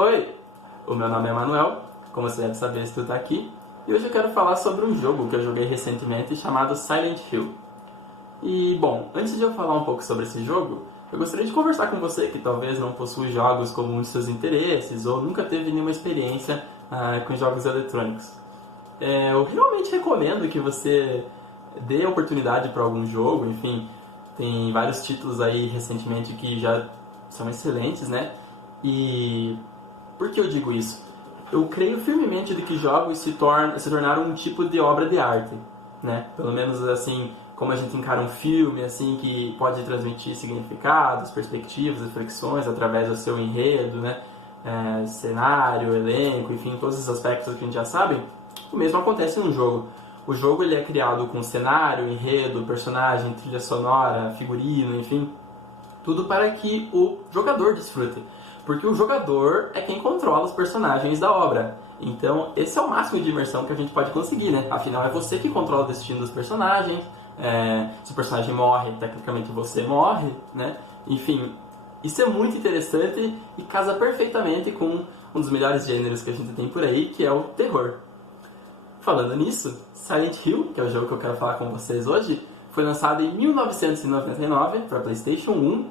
Oi, o meu nome é Manuel, como você deve saber se tu tá aqui, e hoje eu quero falar sobre um jogo que eu joguei recentemente chamado Silent Hill. E, bom, antes de eu falar um pouco sobre esse jogo, eu gostaria de conversar com você que talvez não possui jogos como um de seus interesses ou nunca teve nenhuma experiência com jogos eletrônicos. Eu realmente recomendo que você dê oportunidade para algum jogo, enfim, tem vários títulos aí recentemente que já são excelentes, né? E por que eu digo isso? Eu creio firmemente de que jogos se tornaram um tipo de obra de arte, né? Pelo menos assim, como a gente encara um filme assim que pode transmitir significados, perspectivas, reflexões através do seu enredo, né? Cenário, elenco, enfim, todos esses aspectos que a gente já sabe. O mesmo acontece no jogo. O jogo ele é criado com cenário, enredo, personagem, trilha sonora, figurino, enfim, tudo para que o jogador desfrute. Porque o jogador é quem controla os personagens da obra. Então, esse é o máximo de imersão que a gente pode conseguir, né? Afinal, é você que controla o destino dos personagens. Se o personagem morre, tecnicamente você morre, né? Enfim, isso é muito interessante e casa perfeitamente com um dos melhores gêneros que a gente tem por aí, que é o terror. Falando nisso, Silent Hill, que é o jogo que eu quero falar com vocês hoje, foi lançado em 1999 para PlayStation 1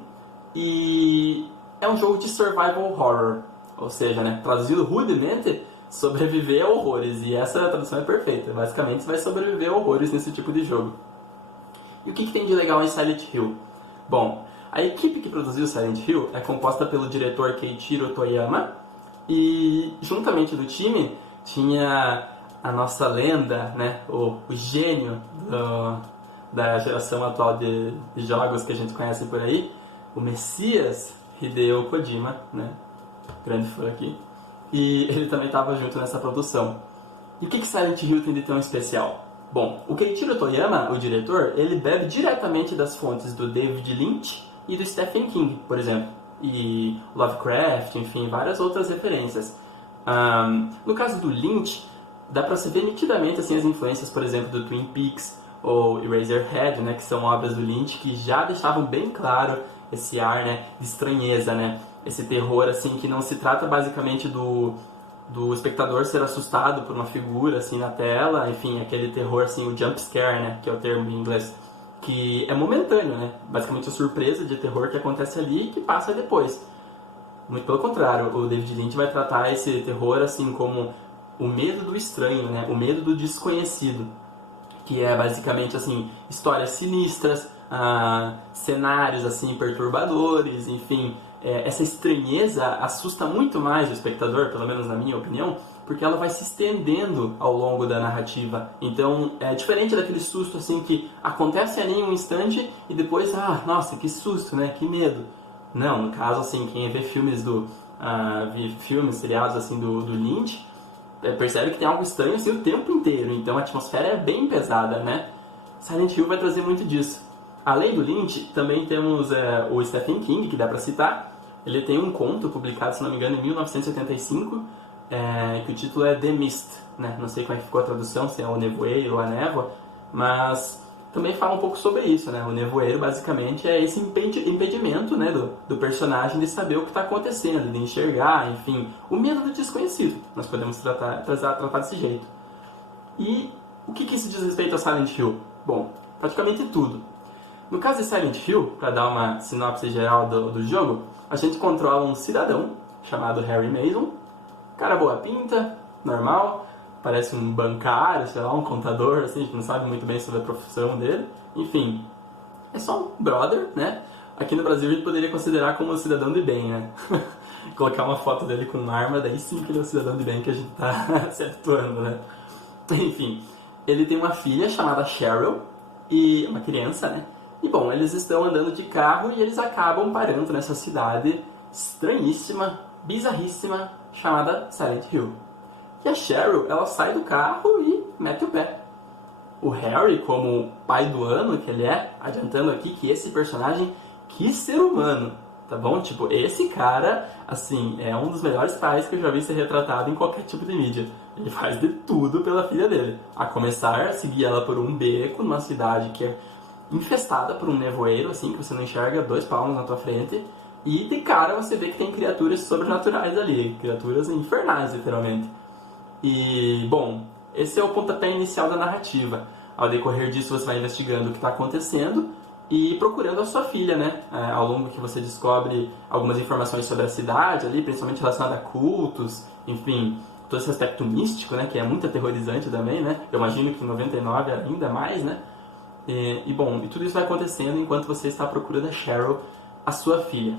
e é um jogo de survival horror, ou seja, né, traduzido rudemente, sobreviver a horrores, e essa tradução é perfeita. Basicamente, você vai sobreviver a horrores nesse tipo de jogo. E o que tem de legal em Silent Hill? Bom, a equipe que produziu Silent Hill é composta pelo diretor Keiichiro Toyama e, juntamente do time, tinha a nossa lenda, né, o gênio da geração atual de jogos que a gente conhece por aí, o Messias Hideo Kojima, né, grande fã aqui, e ele também estava junto nessa produção. E o que Silent Hill tem de tão especial? Bom, o Keiichiro Toyama, o diretor, ele bebe diretamente das fontes do David Lynch e do Stephen King, por exemplo, e Lovecraft, enfim, várias outras referências. No caso do Lynch, dá pra se ver nitidamente assim, as influências, por exemplo, do Twin Peaks ou Eraserhead, né, que são obras do Lynch que já deixavam bem claro esse ar, né, de estranheza, né, esse terror assim, que não se trata basicamente do espectador ser assustado por uma figura assim na tela, enfim, aquele terror assim, o jump scare, né, que é o termo em inglês, que é momentâneo, né, basicamente a surpresa de terror que acontece ali e que passa depois. Muito pelo contrário, o David Lynch vai tratar esse terror assim como o medo do estranho, né? O medo do desconhecido, que é basicamente assim, histórias sinistras, cenários assim perturbadores, enfim, essa estranheza assusta muito mais o espectador, pelo menos na minha opinião, porque ela vai se estendendo ao longo da narrativa. Então, é diferente daquele susto assim que acontece ali em um instante e depois, nossa, que susto, né? Que medo. Não, no caso assim, quem vê filmes seriados assim do Lynch, percebe que tem algo estranho assim o tempo inteiro, então a atmosfera é bem pesada, né? Silent Hill vai trazer muito disso. Além do Lynch, também temos o Stephen King, que dá pra citar. Ele tem um conto publicado, se não me engano, em 1975, que o título é The Mist, né? Não sei como é que ficou a tradução, se é o nevoeiro ou a névoa, mas também fala um pouco sobre isso, né? O nevoeiro, basicamente, é esse impedimento, né, do personagem de saber o que está acontecendo, de enxergar, enfim, o medo do desconhecido. Nós podemos tratar desse jeito. E o que isso diz respeito a Silent Hill? Bom, praticamente tudo. No caso de Silent Hill, para dar uma sinopse geral do jogo, a gente controla um cidadão chamado Harry Mason, cara boa pinta, normal, parece um bancário, sei lá, um contador, assim, a gente não sabe muito bem sobre a profissão dele. Enfim, é só um brother, né? Aqui no Brasil a gente poderia considerar como um cidadão de bem, né? Colocar uma foto dele com uma arma, daí sim que ele é um cidadão de bem que a gente tá se atuando, né? Enfim, ele tem uma filha chamada Cheryl, e uma criança, né? E bom, eles estão andando de carro e eles acabam parando nessa cidade estranhíssima, bizarríssima, chamada Silent Hill. E a Cheryl, ela sai do carro e mete o pé. O Harry, como pai do ano que ele é, adiantando aqui que esse personagem, que ser humano, tá bom? Tipo, esse cara, assim, é um dos melhores pais que eu já vi ser retratado em qualquer tipo de mídia. Ele faz de tudo pela filha dele. A começar a seguir ela por um beco numa cidade que é infestada por um nevoeiro, assim, que você não enxerga 2 palmos na tua frente, E de cara você vê que tem criaturas sobrenaturais ali, criaturas infernais, literalmente. E, bom, esse é o pontapé inicial da narrativa. Ao decorrer disso você vai investigando o que está acontecendo e procurando a sua filha, né? Ao longo que você descobre algumas informações sobre a cidade ali, principalmente relacionadas a cultos, enfim, todo esse aspecto místico, né? Que é muito aterrorizante também, né? Eu imagino que em 99 ainda mais, né? Bom, tudo isso vai acontecendo enquanto você está à procura da Cheryl, a sua filha.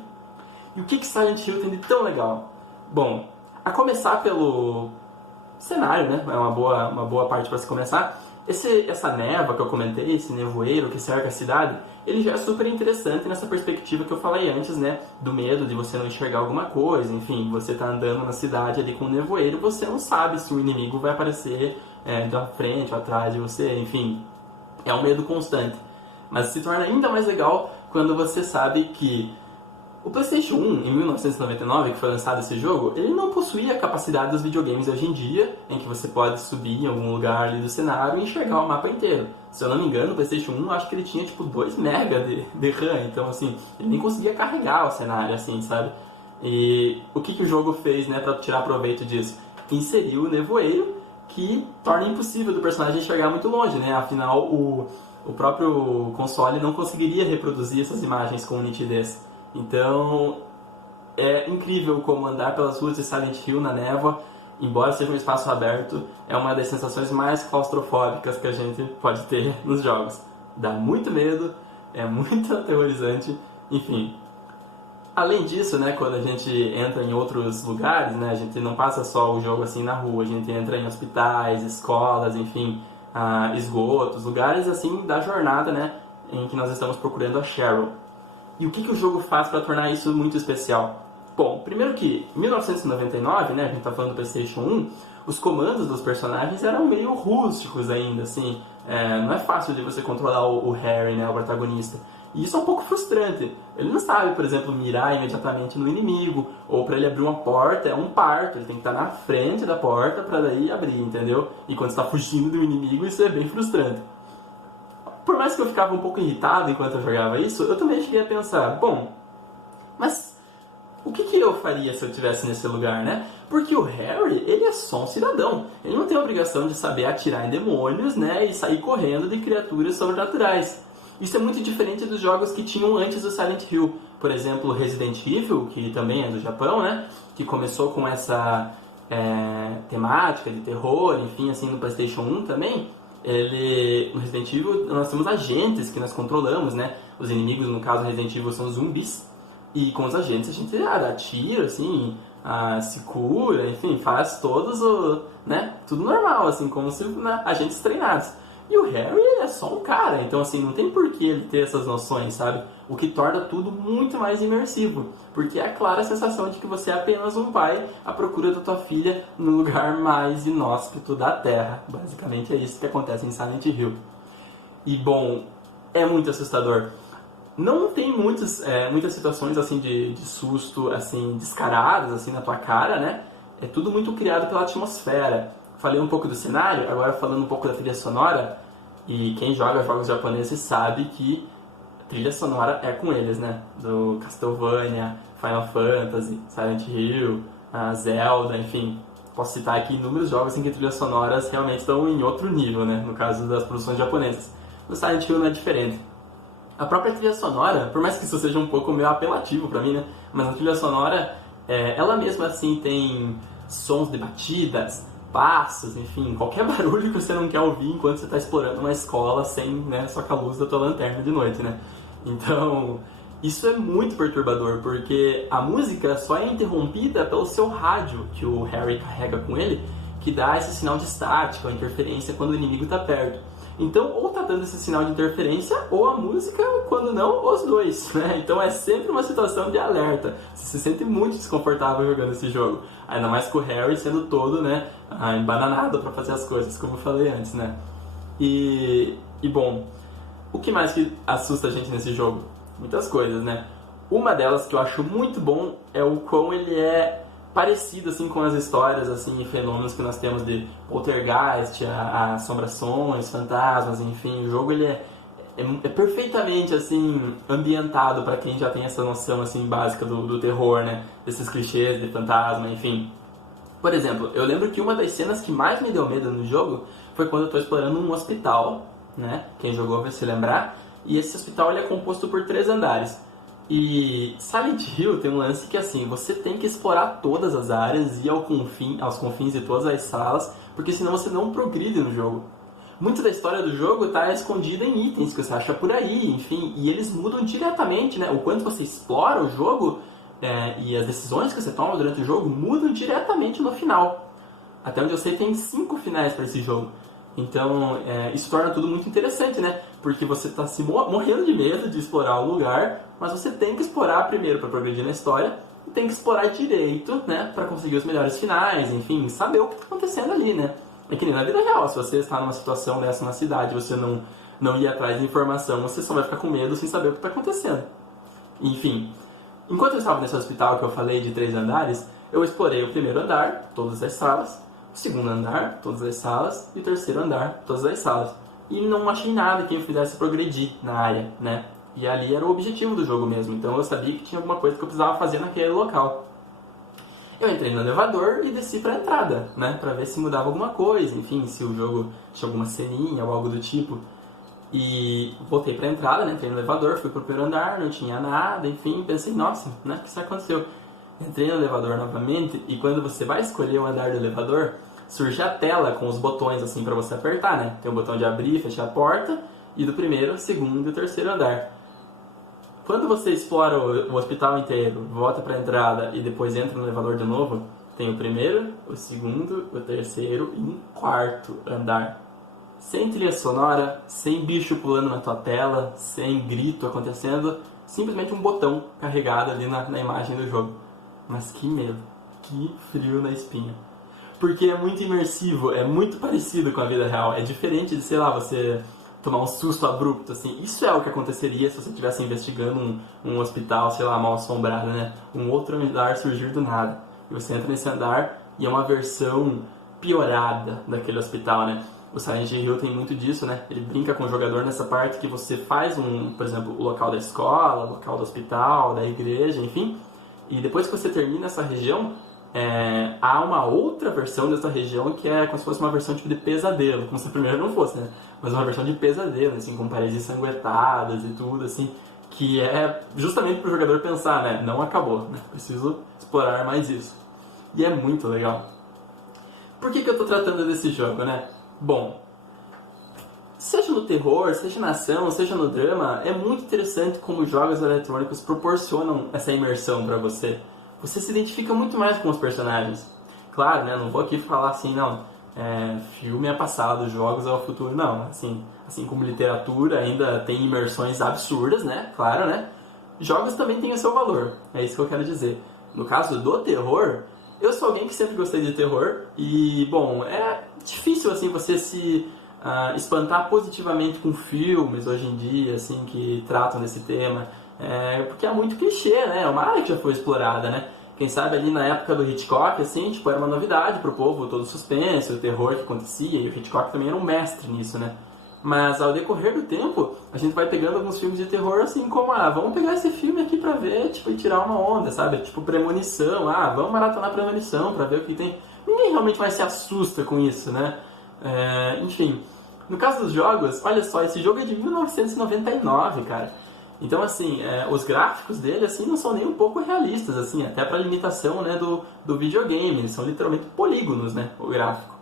E o que Silent Hill tem de tão legal? Bom, a começar pelo cenário, né? É uma boa parte para se começar. Essa névoa que eu comentei, esse nevoeiro que cerca a cidade, ele já é super interessante nessa perspectiva que eu falei antes, né? Do medo de você não enxergar alguma coisa, enfim, você tá andando na cidade ali com o nevoeiro, você não sabe se o inimigo vai aparecer da frente ou atrás de você, enfim, é um medo constante. Mas se torna ainda mais legal quando você sabe que o PlayStation 1, em 1999, que foi lançado esse jogo, ele não possuía a capacidade dos videogames hoje em dia, em que você pode subir em algum lugar ali do cenário e enxergar o mapa inteiro. Se eu não me engano, o PlayStation 1, eu acho que ele tinha tipo 2 MB de RAM, então assim, ele nem conseguia carregar o cenário, assim, sabe? E o que o jogo fez, né, para tirar proveito disso? Inseriu o nevoeiro, que torna impossível do personagem enxergar muito longe, né? Afinal, o próprio console não conseguiria reproduzir essas imagens com nitidez. Então, é incrível como andar pelas ruas de Silent Hill na névoa, embora seja um espaço aberto, é uma das sensações mais claustrofóbicas que a gente pode ter nos jogos. Dá muito medo, é muito aterrorizante, enfim. Além disso, né, quando a gente entra em outros lugares, né, a gente não passa só o jogo assim na rua, a gente entra em hospitais, escolas, enfim, esgotos, lugares assim da jornada, né, em que nós estamos procurando a Cheryl. E o que o jogo faz para tornar isso muito especial? Bom, primeiro que em 1999, né, a gente está falando do PlayStation 1, os comandos dos personagens eram meio rústicos ainda, assim, não é fácil de você controlar o Harry, né, o protagonista. E isso é um pouco frustrante. Ele não sabe, por exemplo, mirar imediatamente no inimigo, ou para ele abrir uma porta é um parto, ele tem que estar na frente da porta para daí abrir, entendeu? E quando está fugindo do inimigo, isso é bem frustrante. Por mais que eu ficava um pouco irritado enquanto eu jogava isso, eu também cheguei a pensar, bom, mas o que eu faria se eu estivesse nesse lugar, né? Porque o Harry, ele é só um cidadão. Ele não tem a obrigação de saber atirar em demônios, né? E sair correndo de criaturas sobrenaturais. Isso é muito diferente dos jogos que tinham antes do Silent Hill. Por exemplo, Resident Evil, que também é do Japão, né? Que começou com essa temática de terror, enfim, assim, no PlayStation 1 também. No Resident Evil nós temos agentes que nós controlamos, né? Os inimigos, no caso do Resident Evil, são zumbis. E com os agentes a gente dá tiro, assim, se cura, enfim, faz né? Tudo normal, assim, como se agentes treinados. E o Harry é só um cara, então assim, não tem por que ele ter essas noções, sabe? O que torna tudo muito mais imersivo, porque é a clara sensação de que você é apenas um pai à procura da tua filha no lugar mais inóspito da Terra. Basicamente é isso que acontece em Silent Hill. E bom, é muito assustador. Não tem muitas situações assim de susto assim descaradas assim na tua cara, né? É tudo muito criado pela atmosfera. Falei um pouco do cenário, agora falando um pouco da trilha sonora. E quem joga jogos japoneses sabe que a trilha sonora é com eles, né? Do Castlevania, Final Fantasy, Silent Hill, Zelda, enfim. Posso citar aqui inúmeros jogos em que trilhas sonoras realmente estão em outro nível, né? No caso das produções japonesas. No Silent Hill não é diferente. A própria trilha sonora, por mais que isso seja um pouco meio apelativo pra mim, né? Mas a trilha sonora, ela mesma assim tem sons de batidas, passos, enfim, qualquer barulho que você não quer ouvir enquanto você está explorando uma escola sem, né, só com a luz da tua lanterna de noite, né? Então, isso é muito perturbador, porque a música só é interrompida pelo seu rádio, que o Harry carrega com ele, que dá esse sinal de estática ou interferência quando o inimigo está perto. Então, ou tá dando esse sinal de interferência, ou a música, quando não, os dois, né? Então é sempre uma situação de alerta. Você se sente muito desconfortável jogando esse jogo. Ainda mais com o Harry sendo todo, né, embananado pra fazer as coisas, como eu falei antes, né? E bom, o que mais que assusta a gente nesse jogo? Muitas coisas, né? Uma delas que eu acho muito bom é o quão ele é parecido assim com as histórias assim e fenômenos que nós temos de poltergeist, assombrações, fantasmas, enfim, o jogo ele é perfeitamente, assim, ambientado para quem já tem essa noção, assim, básica do terror, né? Desses clichês de fantasma, enfim. Por exemplo, eu lembro que uma das cenas que mais me deu medo no jogo foi quando eu estou explorando um hospital, né? Quem jogou vai se lembrar. E esse hospital ele é composto por 3 andares. E Silent Hill tem um lance que assim, você tem que explorar todas as áreas e aos confins de todas as salas, porque senão você não progride no jogo. Muita da história do jogo está escondida em itens que você acha por aí, enfim, e eles mudam diretamente, né? O quanto você explora o jogo e as decisões que você toma durante o jogo mudam diretamente no final. Até onde eu sei, tem 5 finais para esse jogo. Então, isso torna tudo muito interessante, né? Porque você está se morrendo de medo de explorar o lugar, mas você tem que explorar primeiro para progredir na história e tem que explorar direito, né? Para conseguir os melhores finais, enfim, saber o que está acontecendo ali, né? É que nem na vida real, se você está numa situação dessa na cidade, você não ir atrás de informação, você só vai ficar com medo sem saber o que está acontecendo. Enfim, enquanto eu estava nesse hospital que eu falei de 3 andares, eu explorei o primeiro andar, todas as salas, o segundo andar, todas as salas, e o terceiro andar, todas as salas. E não achei nada que me fizesse progredir na área, né? E ali era o objetivo do jogo mesmo, então eu sabia que tinha alguma coisa que eu precisava fazer naquele local. Eu entrei no elevador e desci pra entrada, né? Pra ver se mudava alguma coisa, enfim, se o jogo tinha alguma ceninha ou algo do tipo. E voltei pra entrada, né? Entrei no elevador, fui pro primeiro andar, não tinha nada, enfim, pensei, nossa, né? O que isso aconteceu? Entrei no elevador novamente e quando você vai escolher o andar do elevador, surge a tela com os botões assim pra você apertar, né? Tem o botão de abrir e fechar a porta e do primeiro, segundo e terceiro andar. Quando você explora o hospital inteiro, volta pra entrada e depois entra no elevador de novo, tem o primeiro, o segundo, o terceiro e um quarto andar. Sem trilha sonora, sem bicho pulando na tua tela, sem grito acontecendo, simplesmente um botão carregado ali na imagem do jogo. Mas que medo, que frio na espinha. Porque é muito imersivo, é muito parecido com a vida real. É diferente de, sei lá, você tomar um susto abrupto, assim. Isso é o que aconteceria se você estivesse investigando um hospital, sei lá, mal assombrado, né? Um outro andar surgir do nada. E você entra nesse andar e é uma versão piorada daquele hospital, né? O Silent Hill tem muito disso, né? Ele brinca com o jogador nessa parte que você faz por exemplo, o local da escola, o local do hospital, da igreja, enfim. E depois que você termina essa região, há uma outra versão dessa região que é como se fosse uma versão tipo de pesadelo, como se a primeira não fosse, né? Mas uma versão de pesadelo, assim, com paredes ensanguentadas e tudo, assim, que é justamente para o jogador pensar, né? Não acabou, né? Preciso explorar mais isso. E é muito legal. Por que eu tô tratando desse jogo, né? Bom, seja no terror, seja na ação, seja no drama, é muito interessante como os jogos eletrônicos proporcionam essa imersão para você. Você se identifica muito mais com os personagens. Claro, né? Não vou aqui falar assim, não. Filme é passado, jogos é o futuro. Não, assim como literatura ainda tem imersões absurdas, né? Claro, né? Jogos também têm o seu valor. É isso que eu quero dizer. No caso do terror, eu sou alguém que sempre gostei de terror. E, bom, é difícil, assim, você se espantar positivamente com filmes hoje em dia, assim, que tratam desse tema. Porque é muito clichê, né? É uma área que já foi explorada, né? Quem sabe ali na época do Hitchcock, assim, tipo, era uma novidade pro povo, todo o suspense, o terror que acontecia, e o Hitchcock também era um mestre nisso, né? Mas ao decorrer do tempo, a gente vai pegando alguns filmes de terror, assim, como, vamos pegar esse filme aqui pra ver, tipo, e tirar uma onda, sabe? Tipo, Premonição, vamos maratonar Premonição pra ver o que tem. Ninguém realmente mais se assusta com isso, né? Enfim, no caso dos jogos, olha só, esse jogo é de 1999, cara. Então, assim, os gráficos dele, assim, não são nem um pouco realistas, assim, até pra limitação, né, do videogame. Eles são literalmente polígonos, né, o gráfico.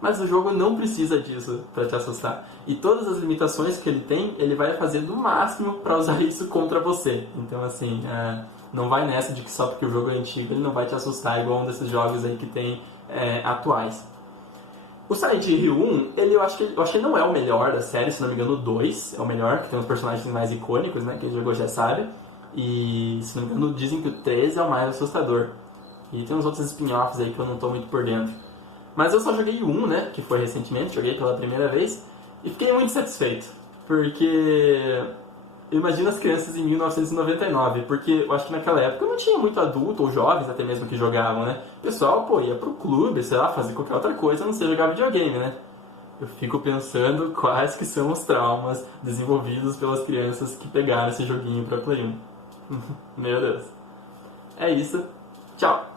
Mas o jogo não precisa disso pra te assustar. E todas as limitações que ele tem, ele vai fazer do máximo pra usar isso contra você. Então, assim, não vai nessa de que só porque o jogo é antigo ele não vai te assustar, igual um desses jogos aí que tem atuais. O Silent Hill 1, eu acho que não é o melhor da série, se não me engano o 2 é o melhor, que tem os personagens mais icônicos, né, quem jogou já sabe. E, se não me engano, dizem que o 3 é o mais assustador. E tem uns outros spin-offs aí que eu não tô muito por dentro. Mas eu só joguei o 1, né, que foi recentemente, joguei pela primeira vez, e fiquei muito satisfeito. Porque eu imagino as crianças em 1999, porque eu acho que naquela época não tinha muito adulto ou jovens até mesmo que jogavam, né? O pessoal, ia pro clube, sei lá, fazer qualquer outra coisa, a não ser jogar videogame, né? eu fico pensando quais que são os traumas desenvolvidos pelas crianças que pegaram esse joguinho pra Play 1. Meu Deus. É isso. Tchau!